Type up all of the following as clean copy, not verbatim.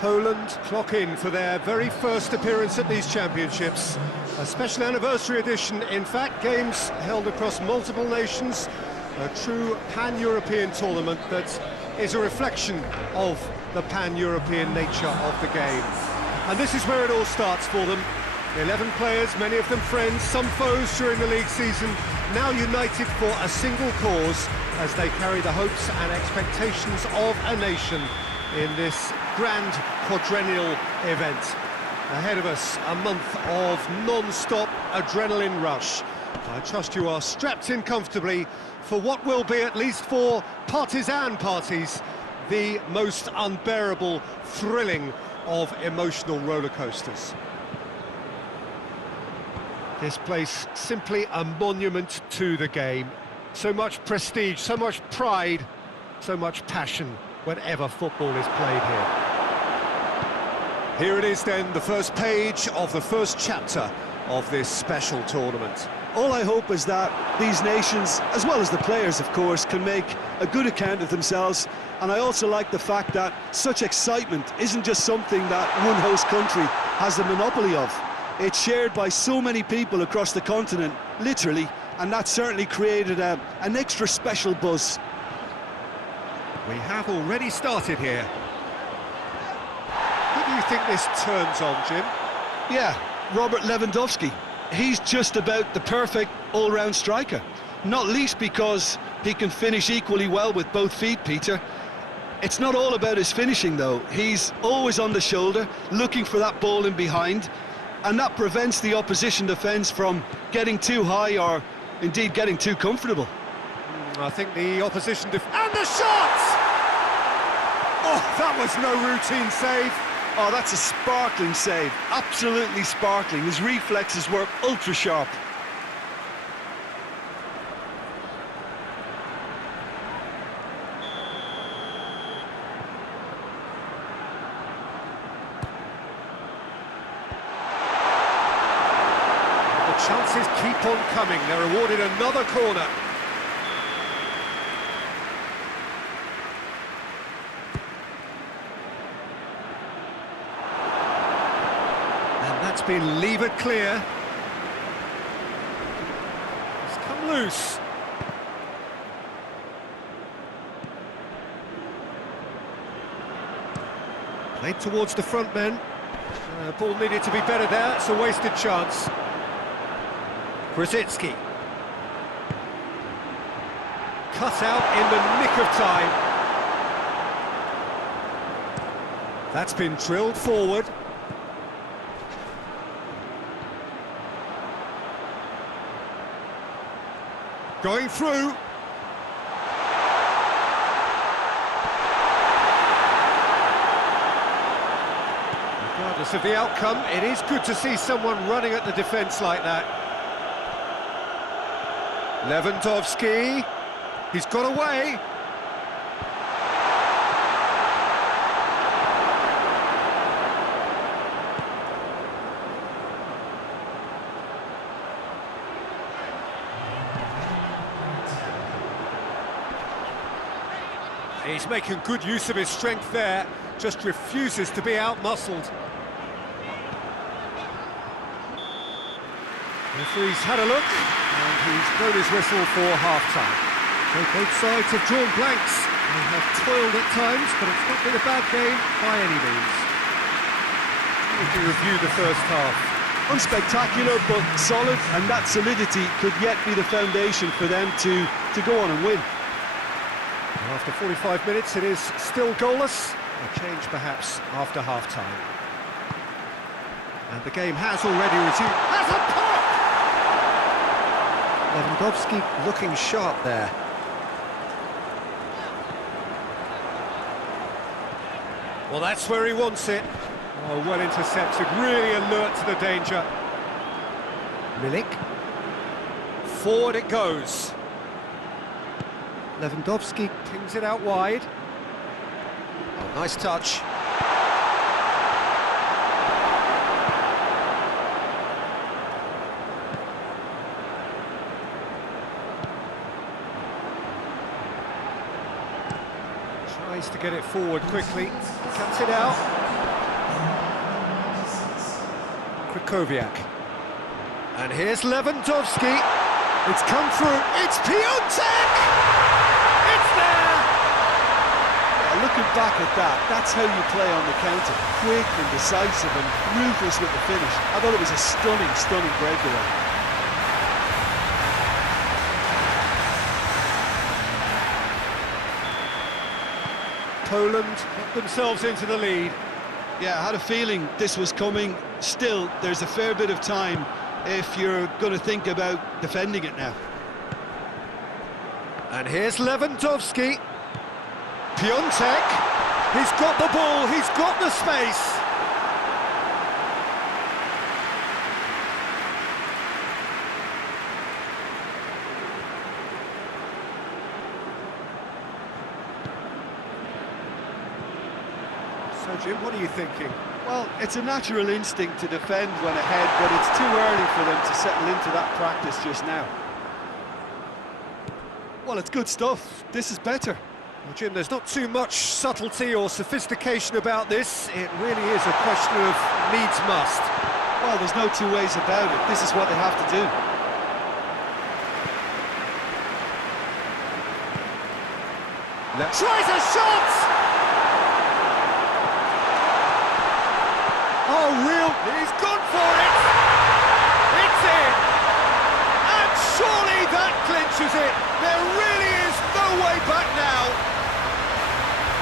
Poland clock in for their very first appearance at these championships. A special anniversary edition, in fact, games held across multiple nations, a true pan-European tournament that is a reflection of the pan-European nature of the game. And this is where it all starts for them. 11 players, many of them friends, some foes during the league season, now united for a single cause as they carry the hopes and expectations of a nation in this grand quadrennial event. Ahead of us, a month of non-stop adrenaline rush. I trust you are strapped in comfortably for what will be, at least for partisan parties, the most unbearable, thrilling of emotional roller coasters. This place simply a monument to the game. So much prestige, so much pride, so much passion whenever football is played here. Here it is then, the first page of the first chapter of this special tournament. All I hope is that these nations, as well as the players of course, can make a good account of themselves. And I also like the fact that such excitement isn't just something that one host country has the monopoly of. It's shared by so many people across the continent, literally, and that certainly created an extra special buzz. We have already started here. Who do you think this turns on, Jim? Yeah, Robert Lewandowski. He's just about the perfect all-round striker. Not least because he can finish equally well with both feet, Peter. It's not all about his finishing, though. He's always on the shoulder, looking for that ball in behind, and that prevents the opposition defence from getting too high or, indeed, getting too comfortable. I think the opposition and the shot! Oh, that was no routine save. Oh, that's a sparkling save, absolutely sparkling. His reflexes were ultra sharp. The chances keep on coming. They're awarded another corner. That's been levered clear. It's come loose. Played towards the front men. Ball needed to be better there. It's a wasted chance. Krasitsky. Cut out in the nick of time. That's been drilled forward. Going through. Regardless of the outcome, it is good to see someone running at the defence like that. Lewandowski. He's got away. He's making good use of his strength there, just refuses to be out-muscled. Referee's had a look, and he's blown his whistle for half-time. So both sides have drawn blanks. They have toiled at times, but it's not been a bad game by any means. If we review the first half. Unspectacular, but solid, and that solidity could yet be the foundation for them to go on and win. After 45 minutes, it is still goalless. A change, perhaps, after half-time. And the game has already resumed. Has a pop! Lewandowski looking sharp there. Well, that's where he wants it. Oh, well intercepted, really alert to the danger. Milik. Forward it goes. Lewandowski pings it out wide. Oh, nice touch. Tries to get it forward quickly. Cuts it out. Krychowiak. And here's Lewandowski. It's come through. It's Piontek! It's there! Yeah, looking back at that, that's how you play on the counter. Quick and decisive and ruthless with the finish. I thought it was a stunning, stunning breakaway. Poland put themselves into the lead. Yeah, I had a feeling this was coming. Still, there's a fair bit of time if you're going to think about defending it now. And here's Lewandowski. Piontek. He's got the ball, he's got the space. So, Jim, what are you thinking? Well, it's a natural instinct to defend when ahead, but it's too early for them to settle into that practice just now. Well, it's good stuff. This is better. Well, Jim, there's not too much subtlety or sophistication about this. It really is a question of needs must. Well, there's no two ways about it. This is what they have to do. Tries a shot! Oh, real, he's gone for it! It's in! And surely that clinches it! There really is no way back now!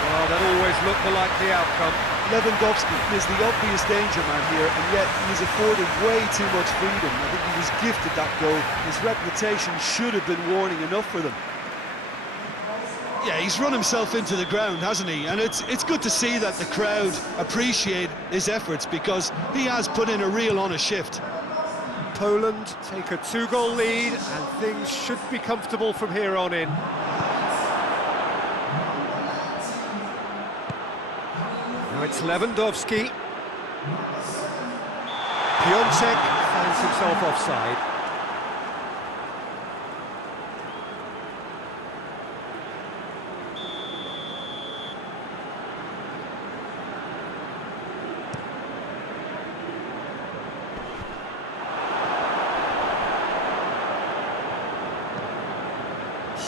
Well, that always looked the likely outcome. Lewandowski is the obvious danger man here, and yet he's afforded way too much freedom. I think he was gifted that goal. His reputation should have been warning enough for them. Yeah, he's run himself into the ground, hasn't he? And it's good to see that the crowd appreciate his efforts, because he has put in a real honest shift. Poland take a 2-goal lead, and things should be comfortable from here on in. Now it's Lewandowski. Piontek finds himself offside.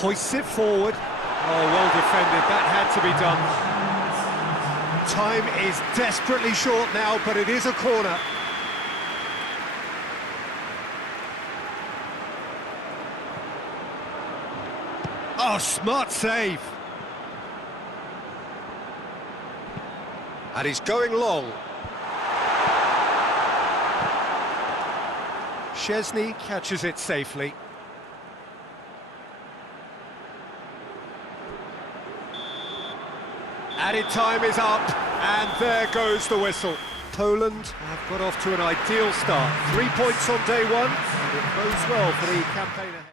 Hoists it forward. Oh, well defended, that had to be done. Time is desperately short now, but it is a corner. Oh, smart save. And he's going long. Szczesny catches it safely. Added time is up, and there goes the whistle. Poland have got off to an ideal start. 3 points on day one, and it bodes well for the campaign ahead.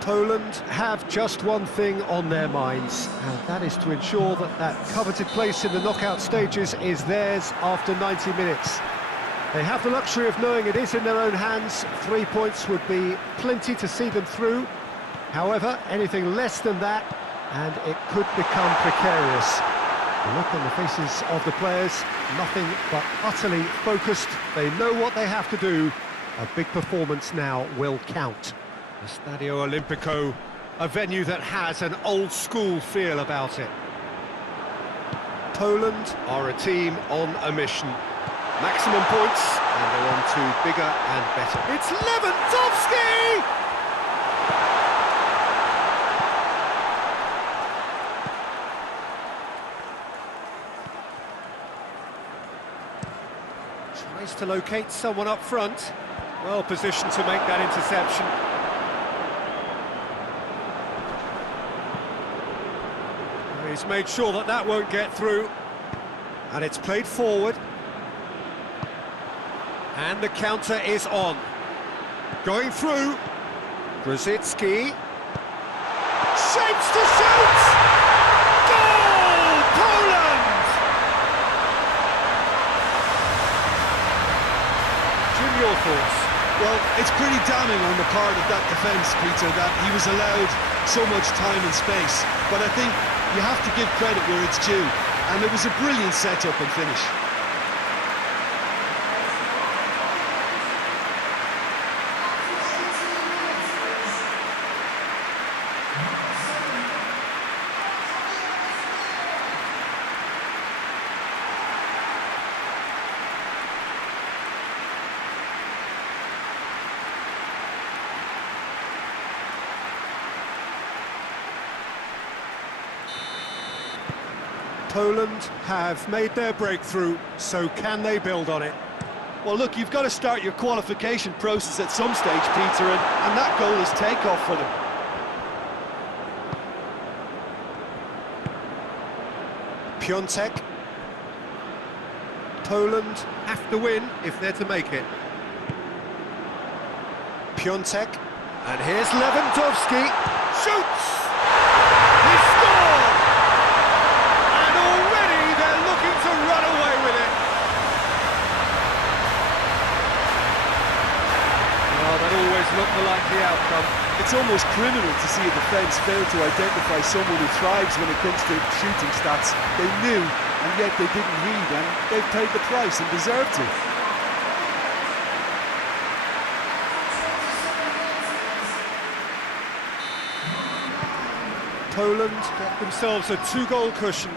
Poland have just one thing on their minds, and that is to ensure that that coveted place in the knockout stages is theirs after 90 minutes. They have the luxury of knowing it is in their own hands. 3 points would be plenty to see them through. However, anything less than that, and it could become precarious. The look on the faces of the players, nothing but utterly focused. They know what they have to do. A big performance now will count. The Stadio Olimpico, a venue that has an old-school feel about it. Poland are a team on a mission. Maximum points, and they're on to bigger and better. It's Lewandowski! Tries to locate someone up front. Well positioned to make that interception. He's made sure that that won't get through. And it's played forward. And the counter is on. Going through. Reprezentacja. Shapes to shoot! Goal! Poland! Jim, your thoughts? Well, it's pretty damning on the part of that defence, Peter, that he was allowed so much time and space. But I think you have to give credit where it's due. And it was a brilliant setup and finish. Poland have made their breakthrough, so can they build on it? Well, look, you've got to start your qualification process at some stage, Peter, and that goal is take-off for them. Piątek. Poland have to win if they're to make it. Piątek. And here's Lewandowski. Shoots! He scored! And already they're looking to run away with it. Well, that always looked the likely outcome. It's almost criminal to see a defence fail to identify someone who thrives when it comes to shooting stats. They knew, and yet they didn't heed, and they've paid the price and deserve to. Poland get themselves a two-goal cushion.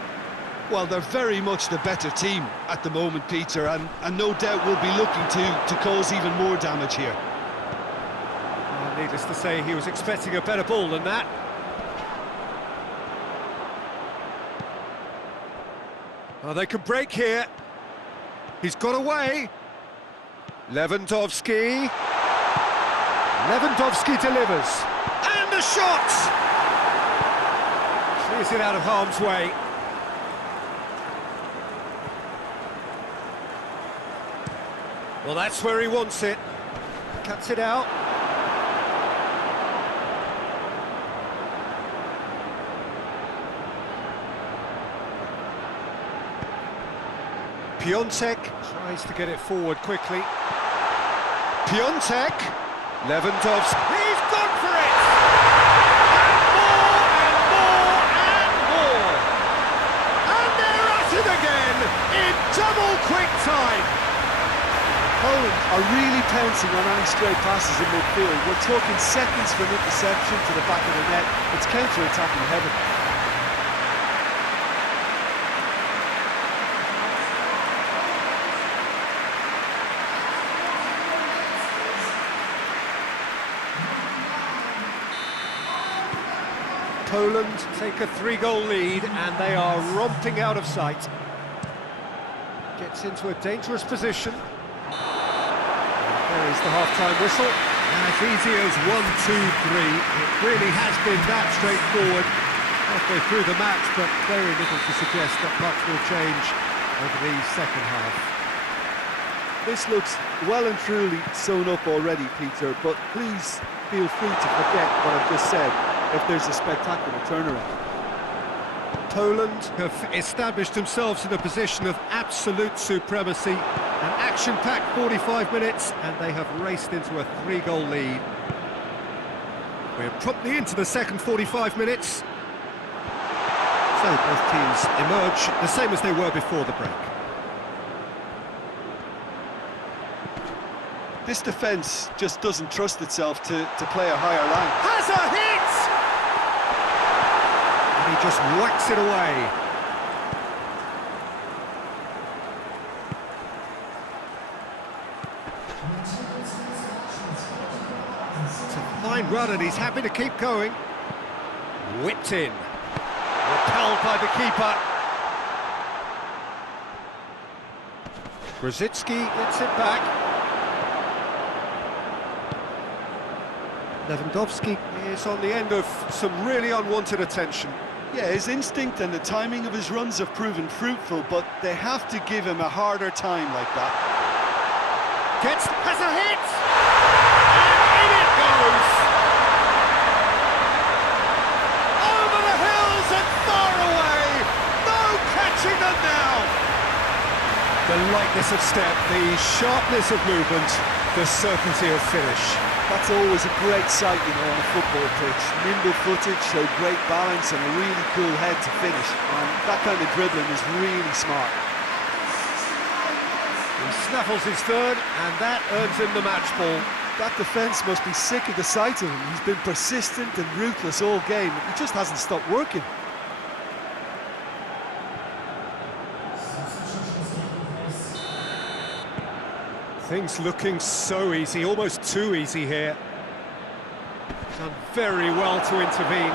Well, they're very much the better team at the moment, Peter, and no doubt will be looking to cause even more damage here. Needless to say, he was expecting a better ball than that. Oh, they can break here. He's got away. Lewandowski. Lewandowski delivers. And the shot! Clears it out of harm's way. Well, that's where he wants it. Cuts it out. Piątek tries to get it forward quickly. Piątek. Lewandowski. He's gone for it! And more, and more, and more! And they're at it again in double quick time! Poland are really pouncing on any stray passes in midfield. We're talking seconds from interception to the back of the net. It's counter-attacking heaven. Poland take a three-goal lead and they are romping out of sight. Gets into a dangerous position. There is the half-time whistle. As easy as 1, 2, 3. It really has been that straightforward halfway through the match, but very little to suggest that much will change over the second half. This looks well and truly sewn up already, Peter, but please feel free to forget what I've just said if there's a spectacular turnaround. Poland have established themselves in a position of absolute supremacy. An action-packed 45 minutes, and they have raced into a three-goal lead. We're promptly into the second 45 minutes. So both teams emerge the same as they were before the break. This defence just doesn't trust itself to play a higher line. Has a hit! And he just whacks it away. It's a fine run and he's happy to keep going. Whipped in. Repelled by the keeper. Brzezinski gets it back. Lewandowski is on the end of some really unwanted attention. Yeah, his instinct and the timing of his runs have proven fruitful, but they have to give him a harder time like that. Has a hit! And in it goes! The lightness of step, the sharpness of movement, the certainty of finish. That's always a great sight, you know, on a football pitch. Nimble-footed, show great balance and a really cool head to finish. And that kind of dribbling is really smart. He snaffles his third, and that earns him the match ball. That defence must be sick of the sight of him. He's been persistent and ruthless all game. He just hasn't stopped working. Things looking so easy, almost too easy here. Done very well to intervene.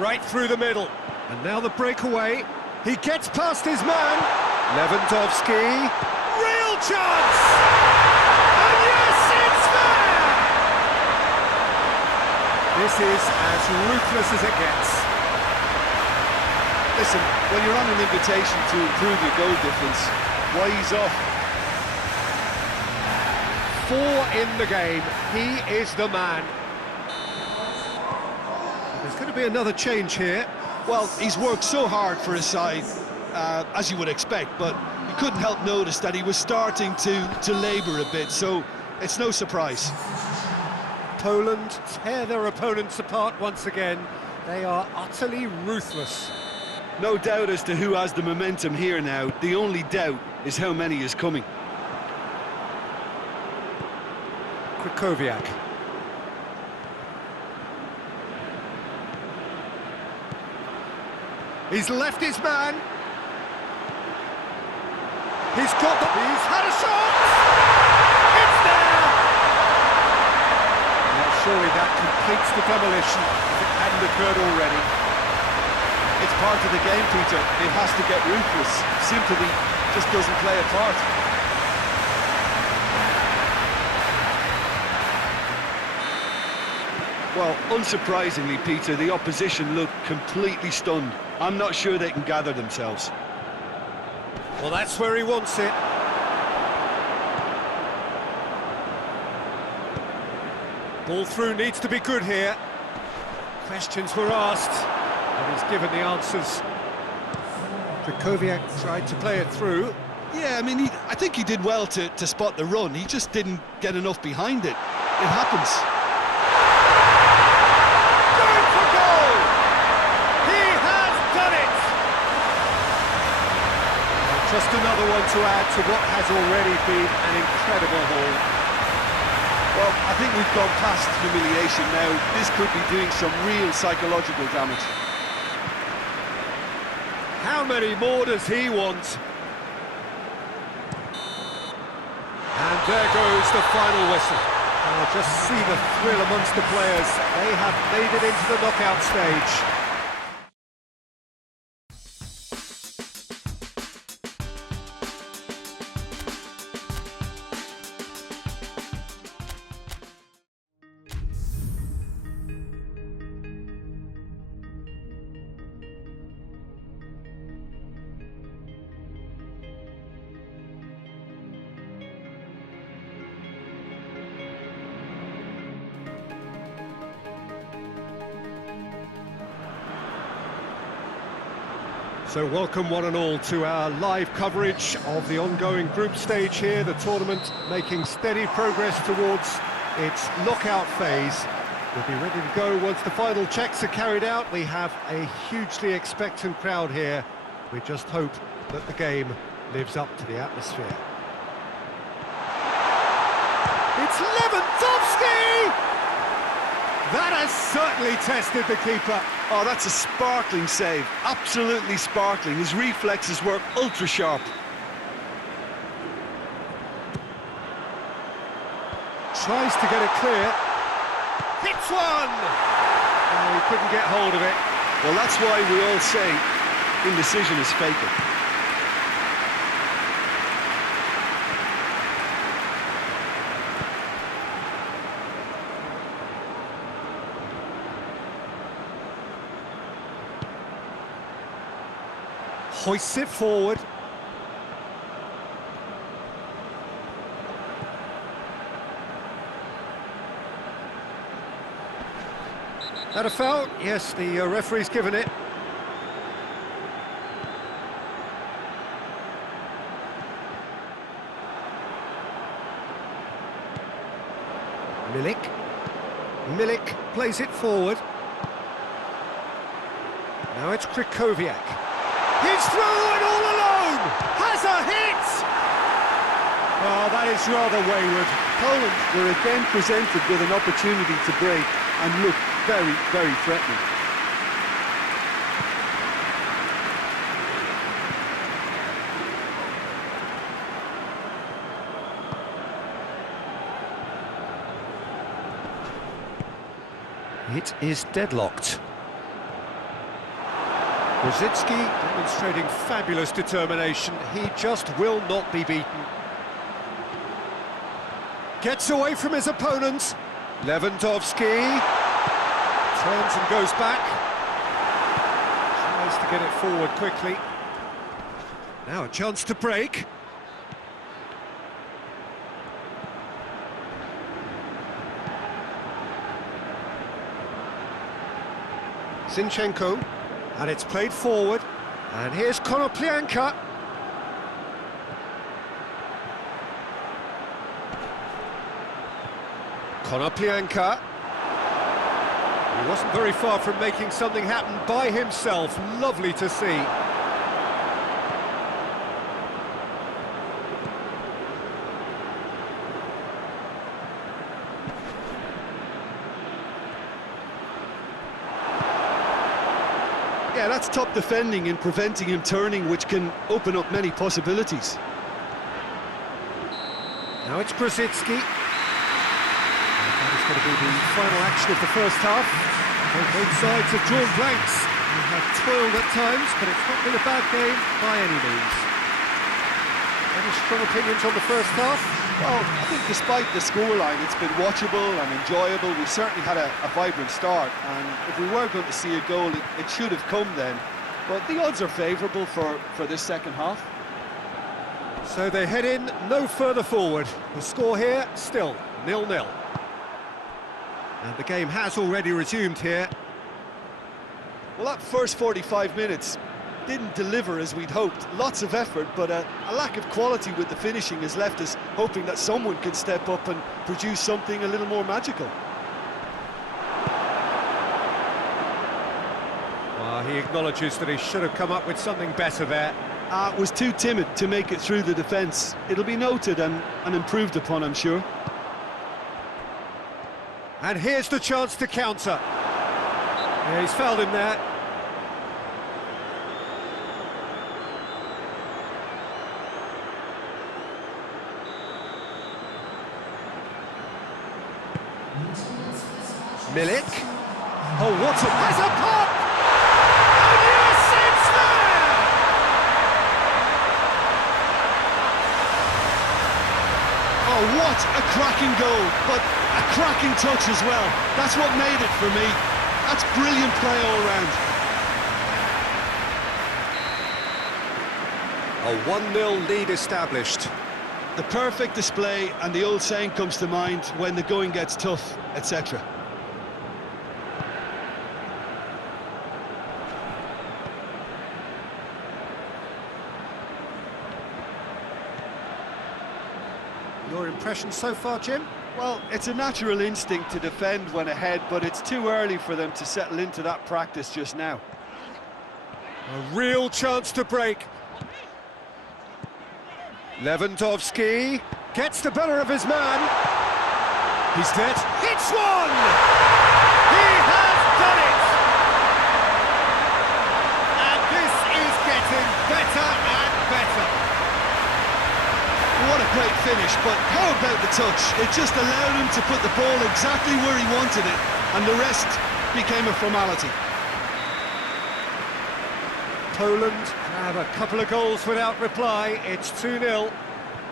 Right through the middle. And now the breakaway. He gets past his man. Lewandowski. Real chance! And yes, it's there! This is as ruthless as it gets. Listen, when you're on an invitation to improve your goal difference, why he's off? 4 in the game. He is the man. There's going to be another change here. Well, he's worked so hard for his side, as you would expect, but you couldn't help notice that he was starting to labour a bit, so it's no surprise. Poland tear their opponents apart once again. They are utterly ruthless. No doubt as to who has the momentum here now. The only doubt is how many is coming. Krychowiak. He's left his man. He's got the... He's had a shot! It's there! Now surely that completes the demolition if it hadn't occurred already. It's part of the game, Peter. It has to get ruthless. Sympathy just doesn't play a part. Well, unsurprisingly, Peter, the opposition look completely stunned. I'm not sure they can gather themselves. Well, that's where he wants it. Ball through needs to be good here. Questions were asked, and he's given the answers. Krychowiak tried to play it through. Yeah, I mean, I think he did well to spot the run. He just didn't get enough behind it. It happens. Going for goal! He has done it! Just another one to add to what has already been an incredible haul. Well, I think we've gone past humiliation now. This could be doing some real psychological damage. How many more does he want? And there goes the final whistle. Oh, just see the thrill amongst the players. They have made it into the knockout stage. So welcome one and all to our live coverage of the ongoing group stage here, the tournament making steady progress towards its knockout phase. We'll be ready to go once the final checks are carried out. We have a hugely expectant crowd here. We just hope that the game lives up to the atmosphere. It's Lewandowski! That has certainly tested the keeper. Oh, that's a sparkling save. Absolutely sparkling. His reflexes work ultra sharp. Tries to get it clear. Hits one! Oh, he couldn't get hold of it. Well, that's why we all say indecision is fatal. Hoists it forward. That a foul? Yes, the referee's given it. Milik plays it forward. Now it's Krychowiak. He's through and all alone! Has a hit! Oh, that is rather wayward. Poland were again presented with an opportunity to break and look very, very threatening. It is deadlocked. Brzezinski demonstrating fabulous determination. He just will not be beaten. Gets away from his opponent. Lewandowski turns and goes back. Tries to get it forward quickly. Now a chance to break. Zinchenko, and it's played forward, and here's Konoplyanka. Konoplyanka. He wasn't very far from making something happen by himself. Lovely to see. Yeah, that's top defending and preventing him turning, which can open up many possibilities. Now it's Brzezinski. That is going to be the final action of the first half. Both sides have drawn blanks. They have toiled at times, but it's not been a bad game by any means. Any strong opinions on the first half? Well, I think despite the scoreline, it's been watchable and enjoyable. We certainly had a vibrant start, and if we were going to see a goal, it should have come then. But the odds are favourable for this second half. So they head in no further forward. The score here, still 0-0. And the game has already resumed here. Well, that first 45 minutes didn't deliver as we'd hoped. Lots of effort, but a lack of quality with the finishing has left us hoping that someone could step up and produce something a little more magical. He acknowledges that he should have come up with something better there. Was too timid to make it through the defence. It'll be noted and improved upon, I'm sure. And here's the chance to counter. Yeah, he's fouled him there. Milik. Oh, what a... Has a pop! And yes, it's there! Oh, what a cracking goal, but a cracking touch as well. That's what made it for me. That's brilliant play all round. A 1-0 lead established. The perfect display, and the old saying comes to mind, when the going gets tough, etc. Your impression so far, Jim? Well, it's a natural instinct to defend when ahead, but it's too early for them to settle into that practice just now. A real chance to break. Lewandowski gets the better of his man. He's dead. Hits one! He has done it! And this is getting better and better. What a great finish, but how about the touch? It just allowed him to put the ball exactly where he wanted it, and the rest became a formality. Poland have a couple of goals without reply. It's 2-0.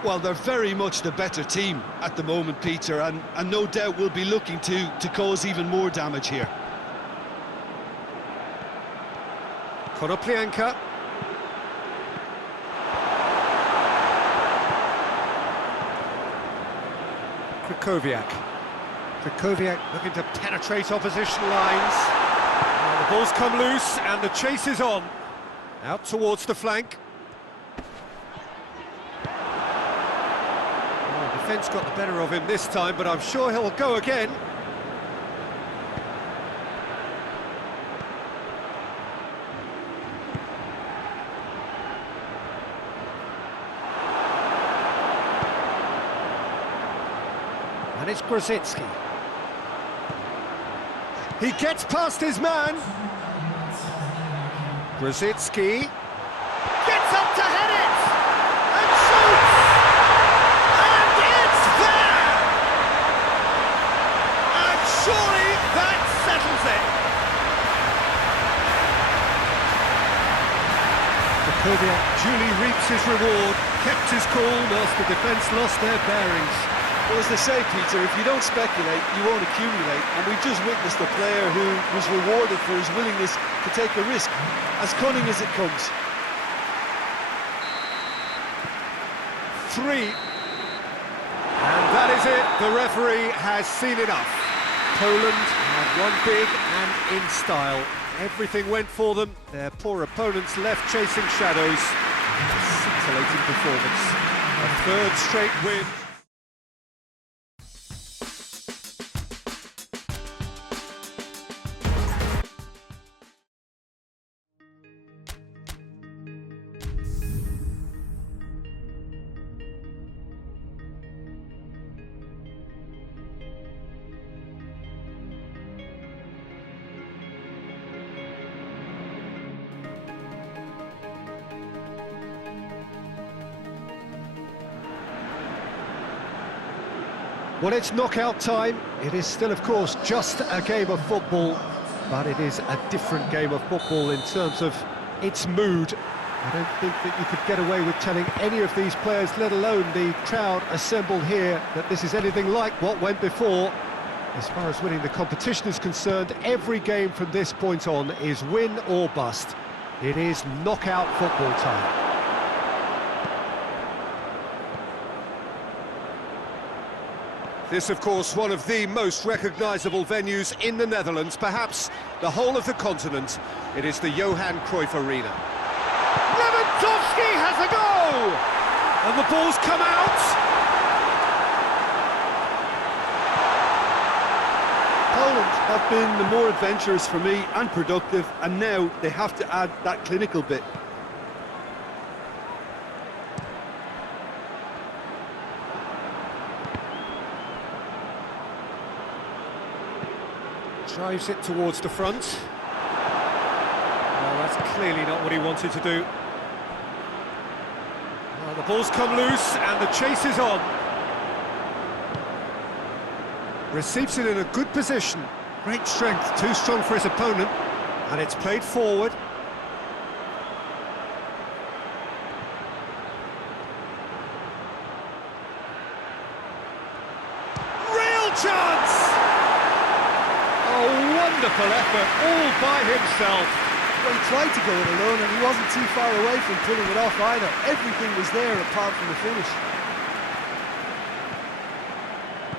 Well, they're very much the better team at the moment, Peter, and no doubt will be looking to cause even more damage here. Konoplyanka. Krychowiak. Reprezentacja looking to penetrate opposition lines. Now the ball's come loose and the chase is on. Out towards the flank. Oh, defence got the better of him this time, but I'm sure he'll go again. And it's Grosicki. He gets past his man. Grosicki gets up to head it and shoots, and it's there. And surely that settles it. Reprezentacja duly reaps his reward, kept his cool whilst the defence lost their bearings. Well, as they say, Peter, if you don't speculate, you won't accumulate. And we've just witnessed a player who was rewarded for his willingness to take a risk, as cunning as it comes. 3. And that is it. The referee has seen enough. Poland had won big and in style. Everything went for them. Their poor opponents left chasing shadows. A scintillating performance. A third straight win. Well, it's knockout time. It is still, of course, just a game of football, but it is a different game of football in terms of its mood. I don't think that you could get away with telling any of these players, let alone the crowd assembled here, that this is anything like what went before. As far as winning the competition is concerned, every game from this point on is win or bust. It is knockout football time. This, of course, one of the most recognisable venues in the Netherlands, perhaps the whole of the continent. It is the Johan Cruyff Arena. Lewandowski has a go! And the ball's come out. Poland have been the more adventurous for me and productive, and now they have to add that clinical bit. Drives it towards the front. Well, that's clearly not what he wanted to do. Well, the ball's come loose and the chase is on. Receives it in a good position. Great strength, too strong for his opponent. And it's played forward. Real chance! A wonderful effort, all by himself. Well, he tried to go it alone and he wasn't too far away from pulling it off either. Everything was there apart from the finish.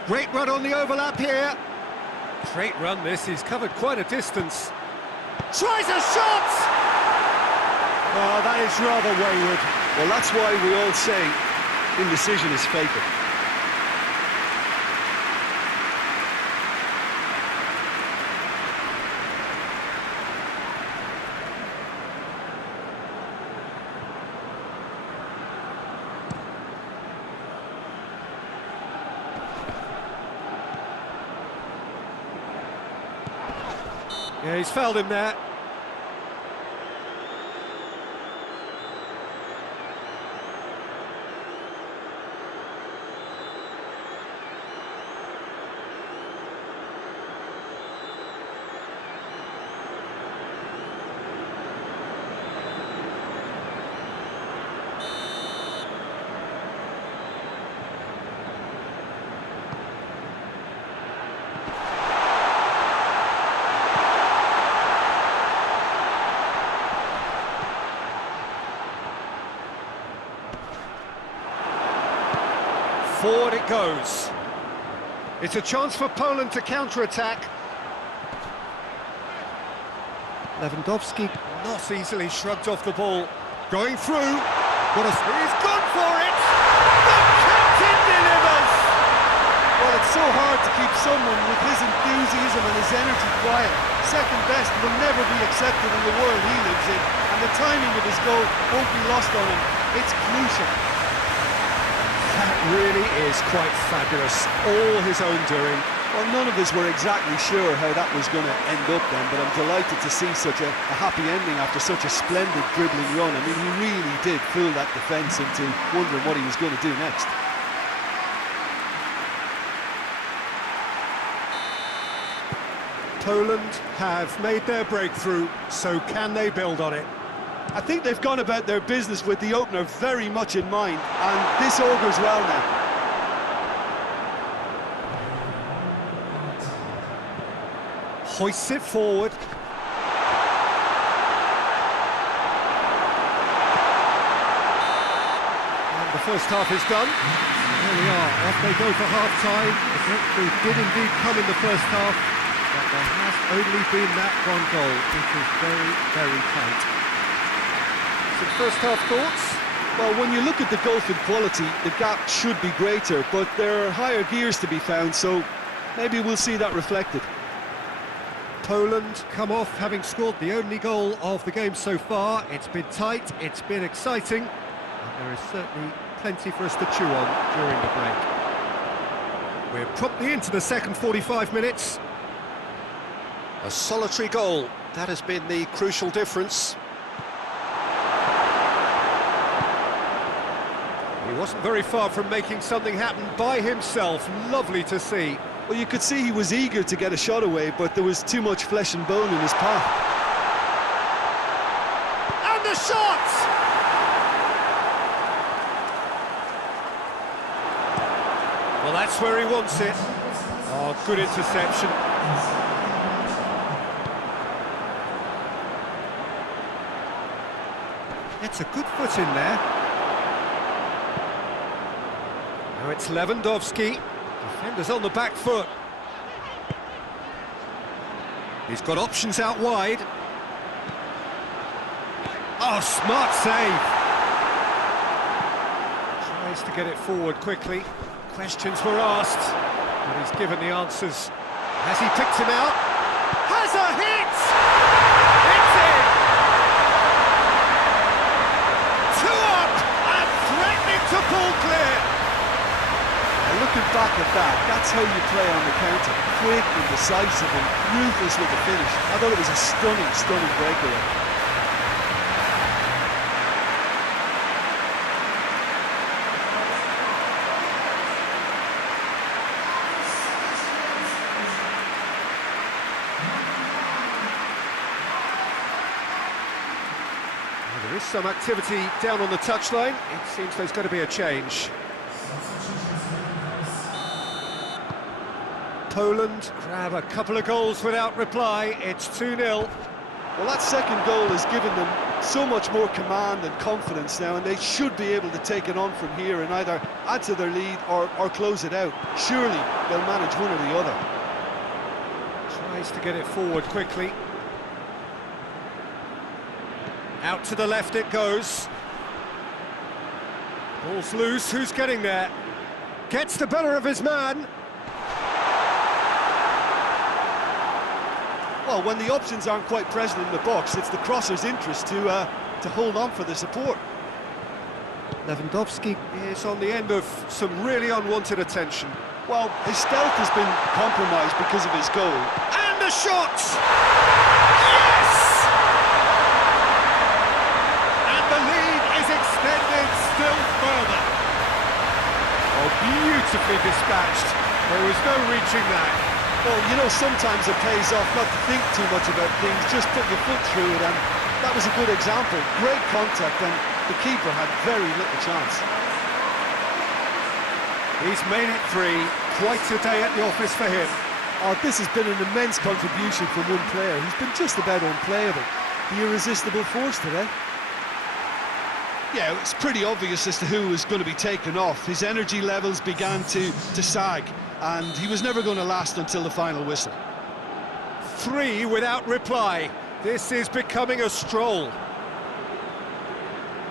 Great run on the overlap here. Great run this, he's covered quite a distance. Tries a shot! Oh, that is rather wayward. Well, that's why we all say indecision is fatal. Yeah, he's fouled him there. Forward it goes. It's a chance for Poland to counter-attack. Lewandowski not easily shrugged off the ball. Going through. He's gone for it! The captain delivers! Well, it's so hard to keep someone with his enthusiasm and his energy quiet. Second best will never be accepted in the world he lives in, and the timing of his goal won't be lost on him. It's crucial. That really is quite fabulous. All his own doing. Well, none of us were exactly sure how that was going to end up then, but I'm delighted to see such a happy ending after such a splendid dribbling run. I mean, he really did fool that defence into wondering what he was going to do next. Poland have made their breakthrough, so can they build on it? I think they've gone about their business with the opener very much in mind, and this augurs well now. Hoists it forward. And the first half is done. There we are, off they go for half-time. The breakthrough did indeed come in the first half, but there has only been that one goal. It is very, very tight. Some first half thoughts? Well, when you look at the gulf in quality, the gap should be greater, but there are higher gears to be found, so maybe we'll see that reflected. Poland come off having scored the only goal of the game so far. It's been tight, it's been exciting, and there is certainly plenty for us to chew on during the break. We're promptly into the second 45 minutes. A solitary goal, that has been the crucial difference. He wasn't very far from making something happen by himself. Lovely to see. Well, you could see he was eager to get a shot away, but there was too much flesh and bone in his path. And the shot! Well, that's where he wants it. Oh, good interception. It's a good foot in there. Now it's Lewandowski. Defenders on the back foot. He's got options out wide. Oh, smart save. Tries to get it forward quickly. Questions were asked, but he's given the answers. Has he picked him out? Has a hit! It's in! 2 up and threatening to pull clear. Looking back at that, that's how you play on the counter. Quick and decisive and ruthless with the finish. I thought it was a stunning, stunning breakaway. Well, there is some activity down on the touchline. It seems there's going to be a change. Poland grab a couple of goals without reply. It's 2-0. Well, that second goal has given them so much more command and confidence now, and they should be able to take it on from here and either add to their lead or close it out. Surely they'll manage one or the other. Tries to get it forward quickly. Out to the left it goes. Ball's loose, who's getting there? Gets the better of his man. Well, when the options aren't quite present in the box, it's the crosser's interest to hold on for the support. Lewandowski is on the end of some really unwanted attention. Well, his stealth has been compromised because of his goal. And the shot! Yes! And the lead is extended still further. Oh, beautifully dispatched. There was no reaching that. Well, you know, sometimes it pays off not to think too much about things, just put your foot through it, and that was a good example. Great contact, and the keeper had very little chance. He's made it 3. Quite a day at the office for him. Oh, this has been an immense contribution from one player. He's been just about unplayable. The irresistible force today. Yeah, it's pretty obvious as to who was going to be taken off. His energy levels began to sag, and he was never going to last until the final whistle. 3 without reply. This is becoming a stroll.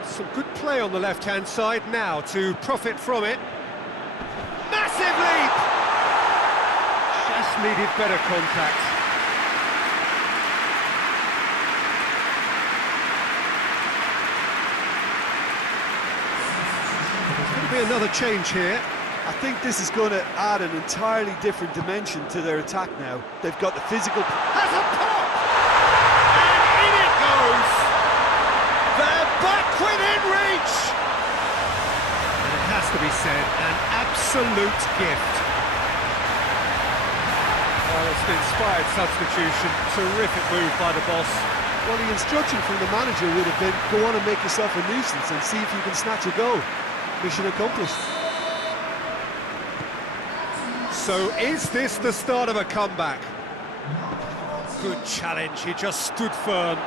Some good play on the left-hand side now to profit from it. Massive leap! Just needed better contact. There's going to be another change here. I think this is going to add an entirely different dimension to their attack now. They've got the physical... Has a pop! And in it goes! They're back within reach! And it has to be said, an absolute gift. Oh, it's an inspired substitution. Terrific move by the boss. Well, the instruction from the manager would have been, go on and make yourself a nuisance and see if you can snatch a goal. Mission accomplished. So is this the start of a comeback? Good challenge, he just stood firm.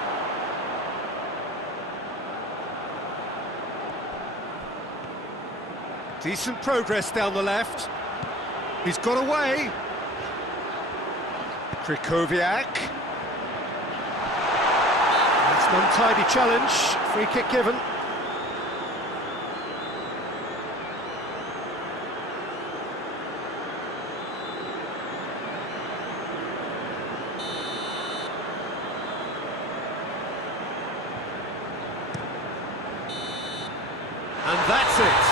Decent progress down the left. He's got away. Krychowiak. That's an untidy challenge. Free kick given. And that's it.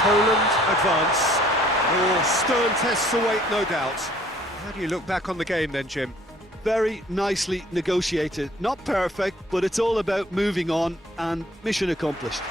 Poland advance. Oh, stern tests await, no doubt. How do you look back on the game then, Jim? Very nicely negotiated. Not perfect, but it's all about moving on, and mission accomplished.